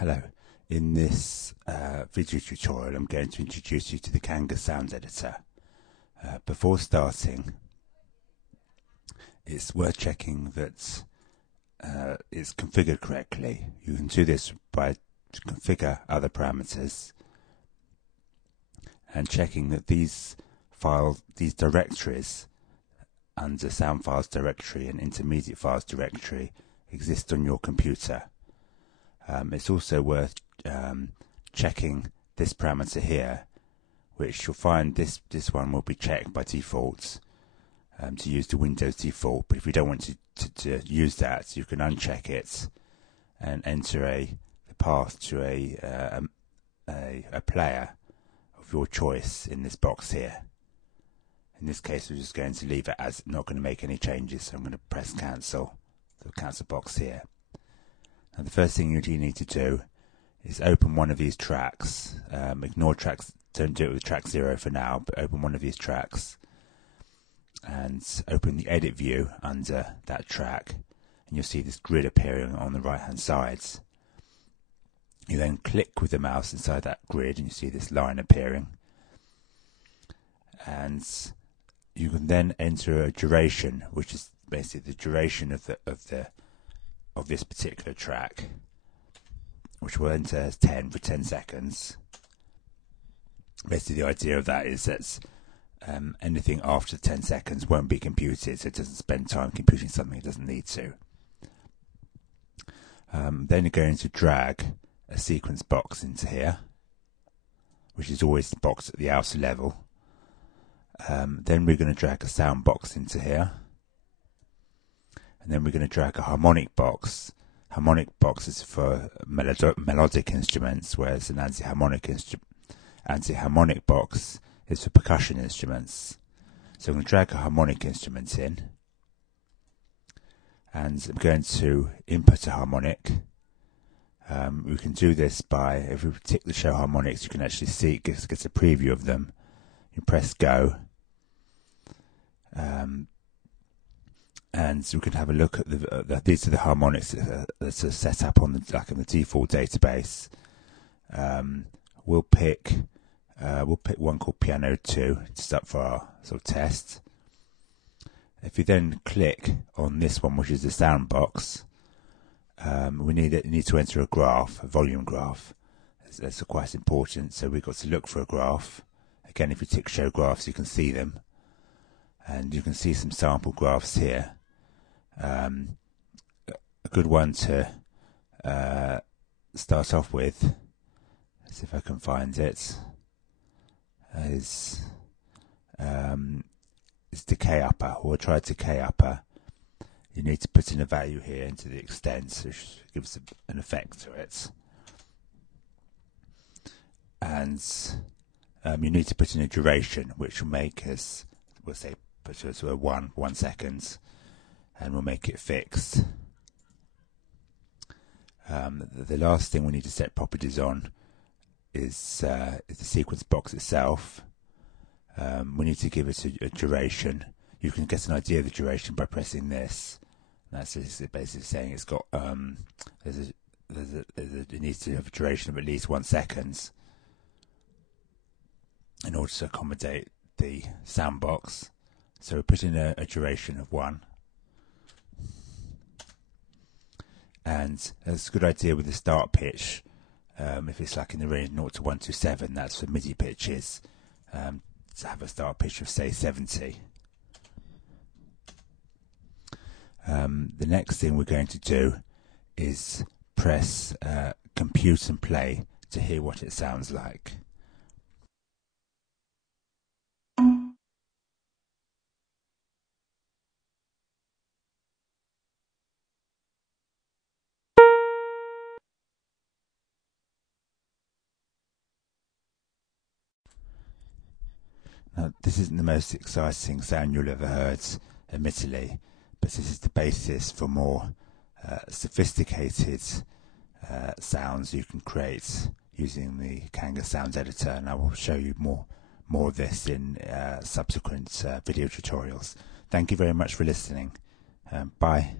Hello, in this video tutorial I'm going to introduce you to the Kangas Sound Editor. Before starting, it's worth checking that it's configured correctly. You can do this by configure other parameters and checking that these directories under Sound Files Directory and Intermediate Files Directory exist on your computer. It's also worth checking this parameter here, which you'll find this one will be checked by default to use the Windows default. But if you don't want to use that, you can uncheck it and enter the path to a player of your choice in this box here. In this case, we're just going to leave it as not going to make any changes. So I'm going to press cancel, the cancel box here. Now the first thing you need to do is open one of these tracks. Ignore tracks, don't do it with track 0 for now, but open one of these tracks and open the edit view under that track, and you'll see this grid appearing on the right hand side. You then click with the mouse inside that grid and you see this line appearing, and you can then enter a duration, which is basically the duration of this particular track, which will enter as 10 for 10 seconds. Basically the idea of that is that anything after 10 seconds won't be computed, so it doesn't spend time computing something it doesn't need to. Then you're going to drag a sequence box into here, which is always the box at the outer level. Then we're going to drag a sound box into here. And then we're going to drag a harmonic box. Harmonic box is for melodic instruments, whereas an anti-harmonic box is for percussion instruments. So I'm going to drag a harmonic instrument in, and I'm going to input a harmonic. We can do this by, if we tick the show harmonics, you can actually see it gets a preview of them. You press go. And we can have a look at these are the harmonics that are set up on the default database. We'll pick one called Piano 2 to start for our sort of test. If you then click on this one, which is the sound box, we need to enter a graph, a volume graph. That's quite important. So we've got to look for a graph. Again, if you tick show graphs, you can see them, and you can see some sample graphs here. A good one to start off with, let's see if I can find it, is decay upper, or try decay upper. You need to put in a value here into the extent, which gives an effect to it. And you need to put in a duration, which will make us, we'll say, put it to a 1 second, and we'll make it fixed. The last thing we need to set properties on is the sequence box itself. We need to give it a duration. You can get an idea of the duration by pressing this. That's basically saying it's got it needs to have a duration of at least 1 second in order to accommodate the sound box. So we put in a duration of 1. And that's a good idea with the start pitch. If it's like in the range 0 to 127, that's for MIDI pitches. To have a start pitch of, say, 70. The next thing we're going to do is press compute and play to hear what it sounds like. Now, this isn't the most exciting sound you'll ever heard, admittedly, but this is the basis for more sophisticated sounds you can create using the Kangas Sound Editor, and I will show you more of this in subsequent video tutorials. Thank you very much for listening. Bye.